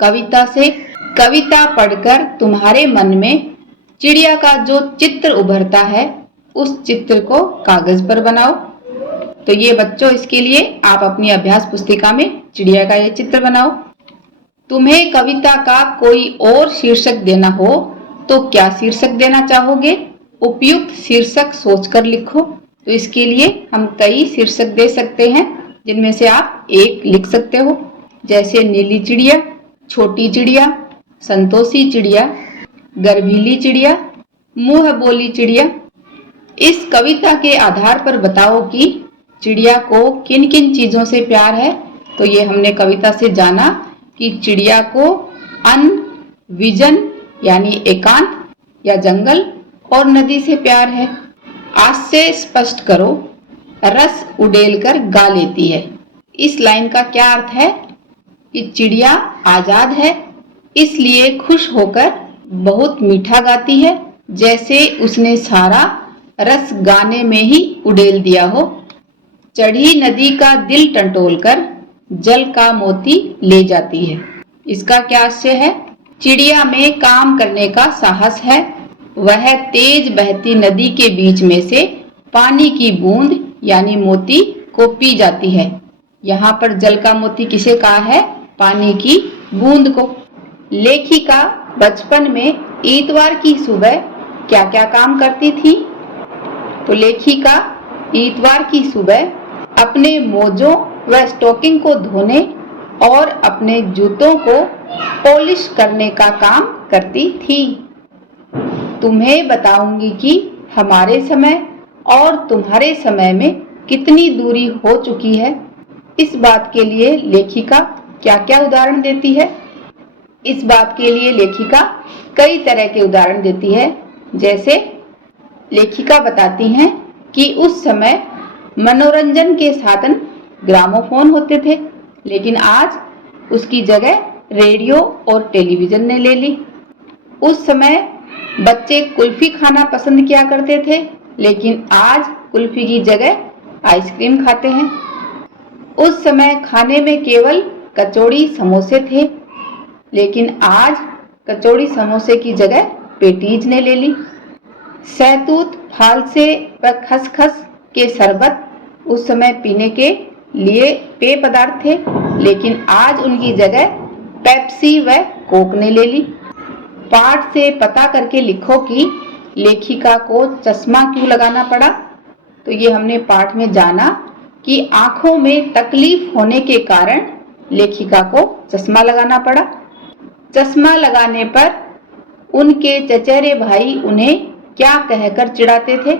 कविता से। कविता पढ़कर तुम्हारे मन में चिड़िया का जो चित्र उभरता है उस चित्र को कागज पर बनाओ। तो ये बच्चों, इसके लिए आप अपनी अभ्यास पुस्तिका में चिड़िया का ये चित्र बनाओ। तुम्हें कविता का कोई और शीर्षक देना हो तो क्या शीर्षक देना चाहोगे? उपयुक्त शीर्षक सोचकर लिखो। तो इसके लिए हम कई शीर्षक दे सकते हैं, जिनमें से आप एक लिख सकते हो, जैसे नीली चिड़िया, छोटी चिड़िया, संतोषी चिड़िया, गर्भीली चिड़िया, मुंह बोली चिड़िया। इस कविता के आधार पर बताओ कि चिड़िया को किन किन चीजों से प्यार है। तो ये हमने कविता से जाना कि चिड़िया को अन्न, विजन यानी एकांत या जंगल और नदी से प्यार है। आज से स्पष्ट करो, रस उड़ेल कर गा लेती है। इस लाइन का क्या अर्थ है कि चिड़िया आजाद है, इसलिए खुश होकर बहुत मीठा गाती है, जैसे उसने सारा रस गाने में ही उड़ेल दिया हो। चढ़ी नदी का दिल टटोल कर जल का मोती ले जाती है। इसका क्या आशय है? चिड़िया में काम करने का साहस है। वह तेज बहती नदी के बीच में से पानी की बूंद यानी मोती को पी जाती है। यहाँ पर जल का मोती किसे कहा है? पानी की बूंद को। लेखिका बचपन में इतवार की सुबह क्या क्या काम करती थी? तो लेखिका इतवार की सुबह अपने मोजों व स्टॉकिंग को धोने और अपने जूतों को पॉलिश करने का काम करती थी। तुम्हें बताऊंगी कि हमारे समय और तुम्हारे समय में कितनी दूरी हो चुकी है। इस बात के लिए लेखिका क्या क्या उदाहरण देती है? इस बात के लिए लेखिका कई तरह के उदाहरण देती है। जैसे लेखिका बताती हैं कि उस समय मनोरंजन के साधन ग्रामोफोन होते थे, लेकिन आज उसकी जगह रेडियो और टेलीविजन ने ले ली। उस समय बच्चे कुल्फी खाना पसंद किया करते थे, लेकिन आज कुल्फी की जगह आइसक्रीम खाते हैं। उस समय खाने में केवल कचौड़ी समोसे थे, लेकिन आज कचौड़ी समोसे की जगह पेटीज ने ले ली। सहतूत, फालसे व खसखस के शरबत उस समय पीने के लिए पेय पदार्थ थे, लेकिन आज उनकी जगह पेप्सी व कोक ने ले ली। पाठ से पता करके लिखो कि लेखिका को चश्मा क्यों लगाना पड़ा। तो ये हमने पाठ में जाना कि आंखों में तकलीफ होने के कारण लेखिका को चश्मा लगाना पड़ा। चश्मा लगाने पर उनके चचेरे भाई उन्हें क्या कहकर चिढ़ाते थे?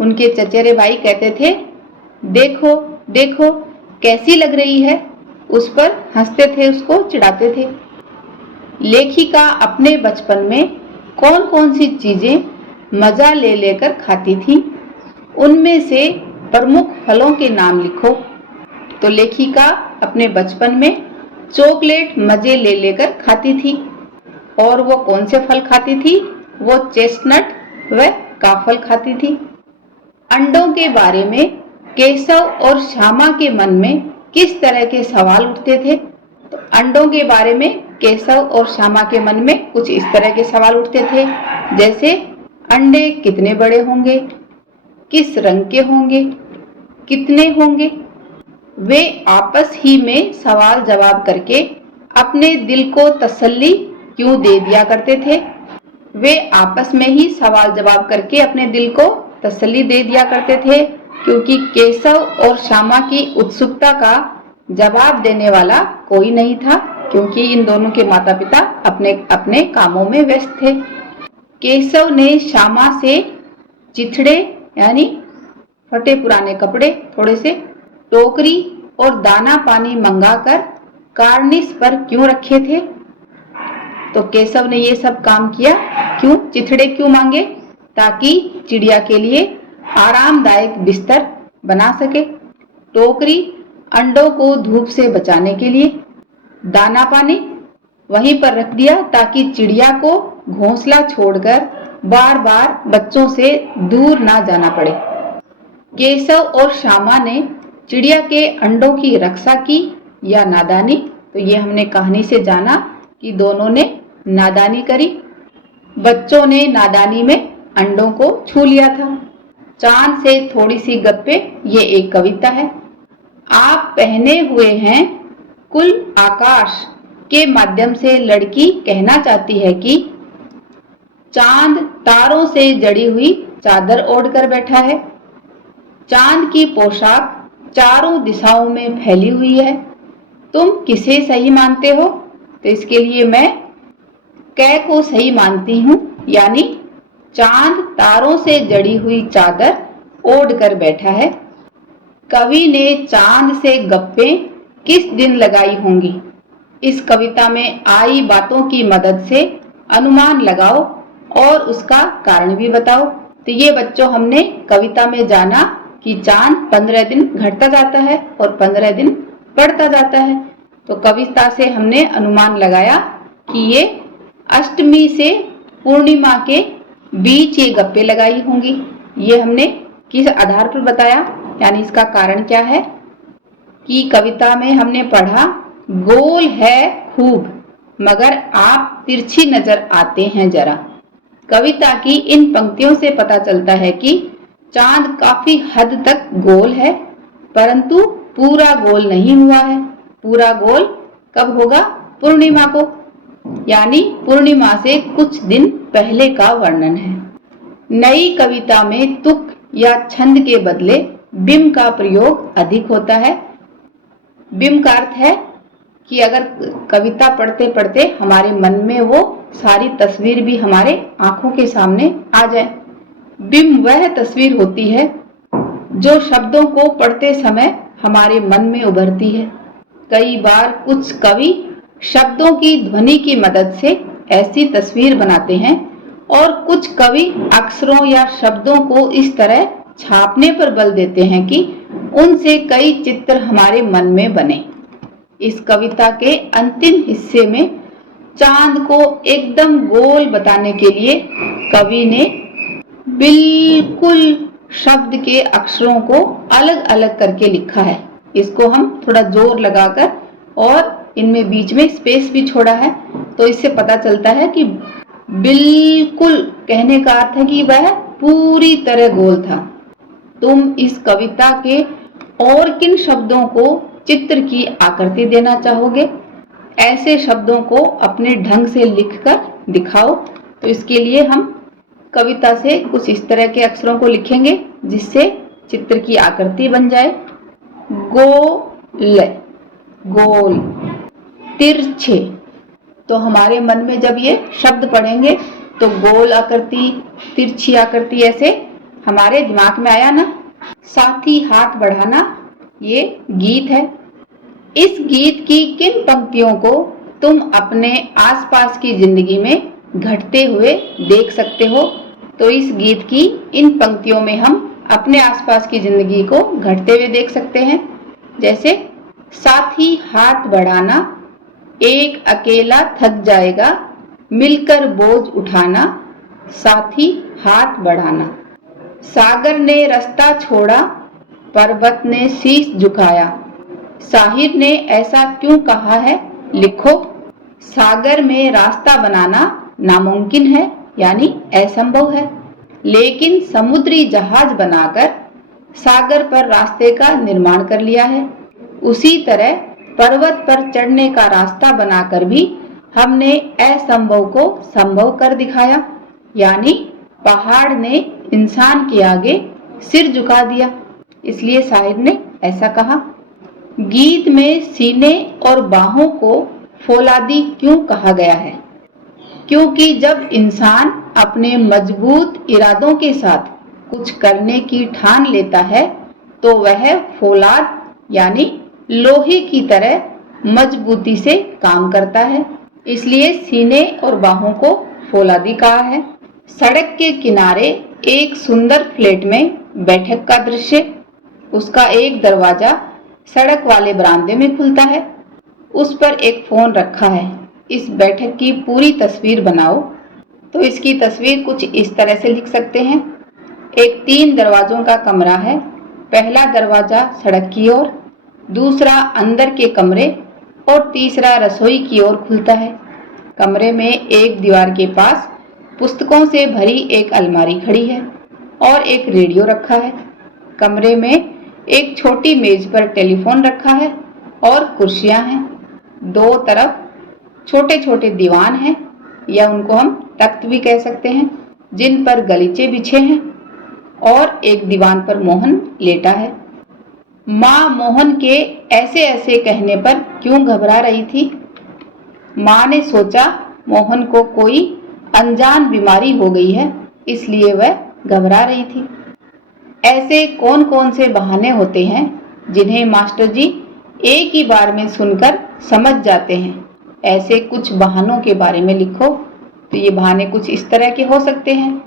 उनके चचेरे भाई कहते थे, देखो देखो कैसी लग रही है। उस पर हंसते थे, उसको चिढ़ाते थे। लेखिका अपने बचपन में कौन कौन सी चीजें मजा ले लेकर खाती थी, उनमें से प्रमुख फलों के नाम लिखो। तो लेखिका अपने बचपन में चॉकलेट मजे ले लेकर खाती थी। और वो कौन से फल खाती थी? वो चेस्टनट व काफल खाती थी। अंडों के बारे में केशव और श्यामा के मन में किस तरह के सवाल उठते थे? तो अंडों के बारे में केशव और श्यामा के मन में कुछ इस तरह के सवाल उठते थे, जैसे अंडे कितने बड़े होंगे, किस रंग के होंगे, कितने होंगे। वे आपस ही में सवाल जवाब करके अपने दिल को तसल्ली क्यों दे दिया करते थे? वे आपस में ही सवाल जवाब करके अपने दिल को तसल्ली दे दिया करते थे, क्योंकि केशव और श्यामा की उत्सुकता का जवाब देने वाला कोई नहीं था, क्योंकि इन दोनों के माता पिता अपने अपने कामों में व्यस्त थे। केशव ने श्यामा से चिथड़े यानी फटे पुराने कपड़े, थोड़े से टोकरी और दाना पानी मंगाकर कार्निस पर क्यों रखे थे? तो केशव ने ये सब काम किया क्यों? चिथड़े क्यों मांगे? ताकि चिड़िया के लिए आरामदायक बिस्तर बना सके। टोकरी अंडों को धूप से बचाने के लिए। दाना पानी वहीं पर रख दिया ताकि चिड़िया को घोंसला छोड़कर बार बार बच्चों से दूर ना जाना पड़े। केशव और श्यामा ने चिड़िया के अंडों की रक्षा की या नादानी? तो ये हमने कहानी से जाना कि दोनों ने नादानी करी। बच्चों ने नादानी में अंडों को छू लिया था। चांद से थोड़ी सी गप्पे, ये एक कविता है। आप पहने हुए हैं कुल आकाश के माध्यम से लड़की कहना चाहती है कि चांद तारों से जड़ी हुई चादर ओढ़कर बैठा है। चांद की पोशाक चारों दिशाओं में फैली हुई है। तुम किसे सही मानते हो? तो इसके लिए मैं कै को सही मानती हूँ, यानी चांद तारों से जड़ी हुई चादर ओढ़ कर बैठा है। कवि ने चांद से गप्पें किस दिन लगाई होंगी? इस कविता में आई बातों की मदद से अनुमान लगाओ और उसका कारण भी बताओ। तो ये बच्चों हमने कविता में जाना कि चांद 15 दिन घटता जाता है और 15 दिन बढ़ता जाता है। तो कविता से हमने अनुमान लगाया कि ये अष्टमी से पूर्णिमा के बीच ये गप्पे लगाई होंगी। ये हमने किस आधार पर बताया, यानी इसका कारण क्या है कि कविता में हमने पढ़ा गोल है खूब मगर आप तिरछी नजर आते हैं जरा। कविता की इन पंक्तियों से पता चलता है कि चांद काफी हद तक गोल है, परंतु पूरा गोल नहीं हुआ है। पूरा गोल कब होगा? पूर्णिमा को, यानी पूर्णिमा से कुछ दिन पहले का वर्णन है। नई कविता में तुक या छंद के बदले बिम का प्रयोग अधिक होता है। बिम का अर्थ है कि अगर कविता पढ़ते पढ़ते हमारे मन में वो सारी तस्वीर भी हमारे आंखों के सामने आ जाए। बिम वह तस्वीर होती है जो शब्दों को पढ़ते समय हमारे मन में उभरती है। कई बार कुछ कवि शब्दों की ध्वनि की मदद से ऐसी तस्वीर बनाते हैं और कुछ कवि अक्षरों या शब्दों को इस तरह छापने पर बल देते हैं कि उनसे कई चित्र हमारे मन में बने। इस कविता के अंतिम हिस्से में चांद को एकदम गोल बताने के लिए कवि ने बिल्कुल शब्द के अक्षरों को अलग अलग करके लिखा है। इसको हम थोड़ा जोर लगाकर और इनमें बीच में स्पेस भी छोड़ा है, तो इससे पता चलता है कि बिल्कुल कहने का अर्थ है कि वह पूरी तरह गोल था। तुम इस कविता के और किन शब्दों को चित्र की आकृति देना चाहोगे? ऐसे शब्दों को अपने ढंग से लिखकर दिखाओ। तो इसके लिए हम कविता से कुछ इस तरह के अक्षरों को लिखेंगे जिससे चित्र की आकृति बन जाए। गोल, गोल, तिरछे। तो हमारे मन में जब ये शब्द पढ़ेंगे तो गोल आकृति, तिरछी आकृति ऐसे हमारे दिमाग में आया ना। साथ ही हाथ बढ़ाना, ये गीत है। इस गीत की किन पंक्तियों को तुम अपने आसपास की जिंदगी में घटते हुए देख सकते हो? तो इस गीत की इन पंक्तियों में हम अपने आसपास की जिंदगी को घटते हुए देख सकते हैं। जैसे साथ ही हाथ बढ़ाना, एक अकेला थक जाएगा, मिलकर बोझ उठाना, साथ ही हाथ बढ़ाना। सागर ने रास्ता छोड़ा, पर्वत ने शीश झुकाया, शाहिर ने ऐसा क्यों कहा है, लिखो। सागर में रास्ता बनाना नामुमकिन है, यानी असंभव है, लेकिन समुद्री जहाज बनाकर सागर पर रास्ते का निर्माण कर लिया है। उसी तरह पर्वत पर चढ़ने का रास्ता बनाकर भी हमने असंभव को संभव कर दिखाया, यानी पहाड़ ने इंसान के आगे सिर झुका दिया, इसलिए शायर ने ऐसा कहा। गीत में सीने और बाहों को फौलादी क्यों कहा गया है? क्योंकि जब इंसान अपने मजबूत इरादों के साथ कुछ करने की ठान लेता है तो वह फौलाद यानी लोहे की तरह मजबूती से काम करता है, इसलिए सीने और बाहों को फौलादी कहा है। सड़क के किनारे एक सुंदर फ्लैट में बैठक का दृश्य। उसका एक दरवाजा सड़क वाले बरामदे में खुलता है, उस पर एक फोन रखा है। इस बैठक की पूरी तस्वीर बनाओ। तो इसकी तस्वीर कुछ इस तरह से लिख सकते हैं। एक 3 दरवाजों का कमरा है। पहला दरवाजा सड़क की ओर, दूसरा अंदर के कमरे, और तीसरा रसोई की ओर खुलता है। कमरे में एक दीवार के पास पुस्तकों से भरी एक अलमारी खड़ी है और एक रेडियो रखा है। कमरे में एक छोटी मेज पर टेलीफोन रखा है और कुर्सियां हैं। दो तरफ छोटे छोटे दीवान हैं या उनको हम तख्त भी कह सकते हैं, जिन पर गलीचे बिछे हैं और एक दीवान पर मोहन लेटा है। माँ मोहन के ऐसे ऐसे कहने पर क्यों घबरा रही थी? माँ ने सोचा मोहन को कोई अनजान बीमारी हो गई है, इसलिए वह घबरा रही थी। ऐसे कौन कौन से बहाने होते हैं जिन्हें मास्टर जी एक ही बार में सुनकर समझ जाते हैं? ऐसे कुछ बहानों के बारे में लिखो। तो ये बहाने कुछ इस तरह के हो सकते हैं।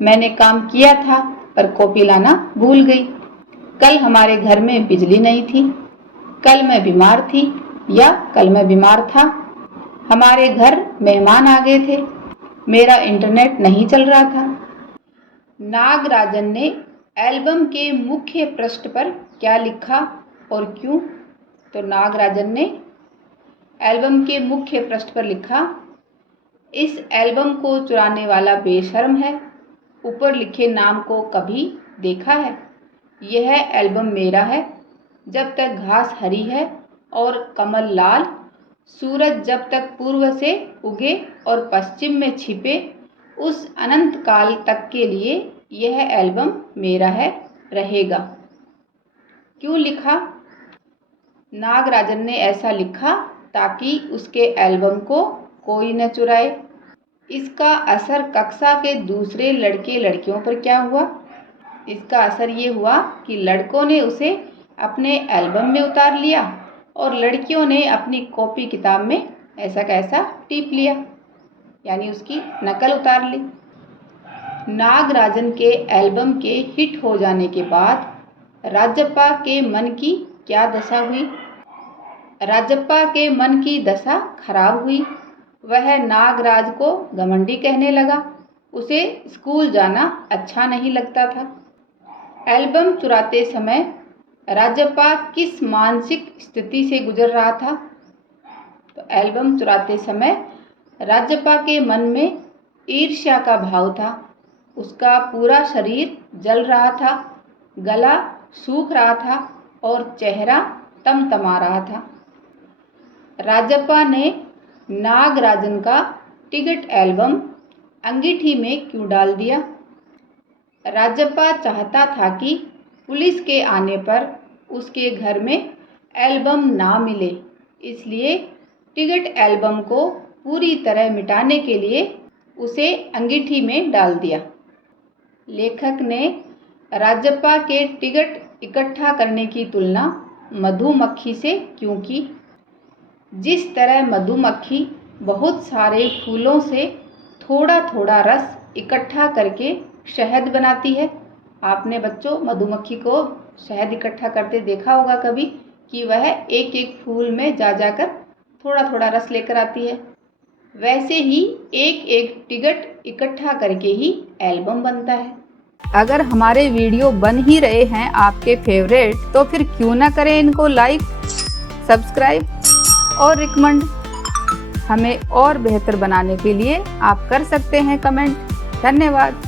मैंने काम किया था पर कॉपी लाना भूल गई। कल हमारे घर में बिजली नहीं थी। कल मैं बीमार थी या कल मैं बीमार था। हमारे घर मेहमान आ गए थे। मेरा इंटरनेट नहीं चल रहा था। नागराजन ने एल्बम के मुख्य पृष्ठ पर क्या लिखा और क्यों? तो नागराजन ने एल्बम के मुख्य पृष्ठ पर लिखा, इस एल्बम को चुराने वाला बेशर्म है। ऊपर लिखे नाम को कभी देखा है? यह एल्बम मेरा है। जब तक घास हरी है और कमल लाल, सूरज जब तक पूर्व से उगे और पश्चिम में छिपे, उस अनंत काल तक के लिए यह एल्बम मेरा है, रहेगा। क्यों लिखा? नागराजन ने ऐसा लिखा ताकि उसके एल्बम को कोई न चुराए। इसका असर कक्षा के दूसरे लड़के लड़कियों पर क्या हुआ? इसका असर ये हुआ कि लड़कों ने उसे अपने एल्बम में उतार लिया और लड़कियों ने अपनी कॉपी किताब में ऐसा कैसा टीप लिया, यानी उसकी नकल उतार ली। नागराजन के एल्बम के हिट हो जाने के बाद राजप्पा के मन की क्या दशा हुई? राजप्पा के मन की दशा खराब हुई। वह नागराज को घमंडी कहने लगा। उसे स्कूल जाना अच्छा नहीं लगता था। एल्बम चुराते समय राजप्पा किस मानसिक स्थिति से गुजर रहा था? तो एल्बम चुराते समय राजप्पा के मन में ईर्ष्या का भाव था। उसका पूरा शरीर जल रहा था, गला सूख रहा था और चेहरा तमतमा रहा था। राजप्पा ने नागराजन का टिकट एल्बम अंगीठी में क्यों डाल दिया? राजप्पा चाहता था कि पुलिस के आने पर उसके घर में एल्बम ना मिले, इसलिए टिकट एल्बम को पूरी तरह मिटाने के लिए उसे अंगीठी में डाल दिया। लेखक ने राजप्पा के टिकट इकट्ठा करने की तुलना मधुमक्खी से क्यों की? जिस तरह मधुमक्खी बहुत सारे फूलों से थोड़ा थोड़ा रस इकट्ठा करके शहद बनाती है। आपने बच्चों मधुमक्खी को शहद इकट्ठा करते देखा होगा कभी, कि वह एक एक फूल में जा जाकर थोड़ा थोड़ा रस लेकर आती है। वैसे ही एक एक टिकट इकट्ठा करके ही एल्बम बनता है। अगर हमारे वीडियो बन ही रहे हैं आपके फेवरेट, तो फिर क्यों ना करें इनको लाइक, सब्सक्राइब और रिकमेंड। हमें और बेहतर बनाने के लिए आप कर सकते हैं कमेंट। धन्यवाद।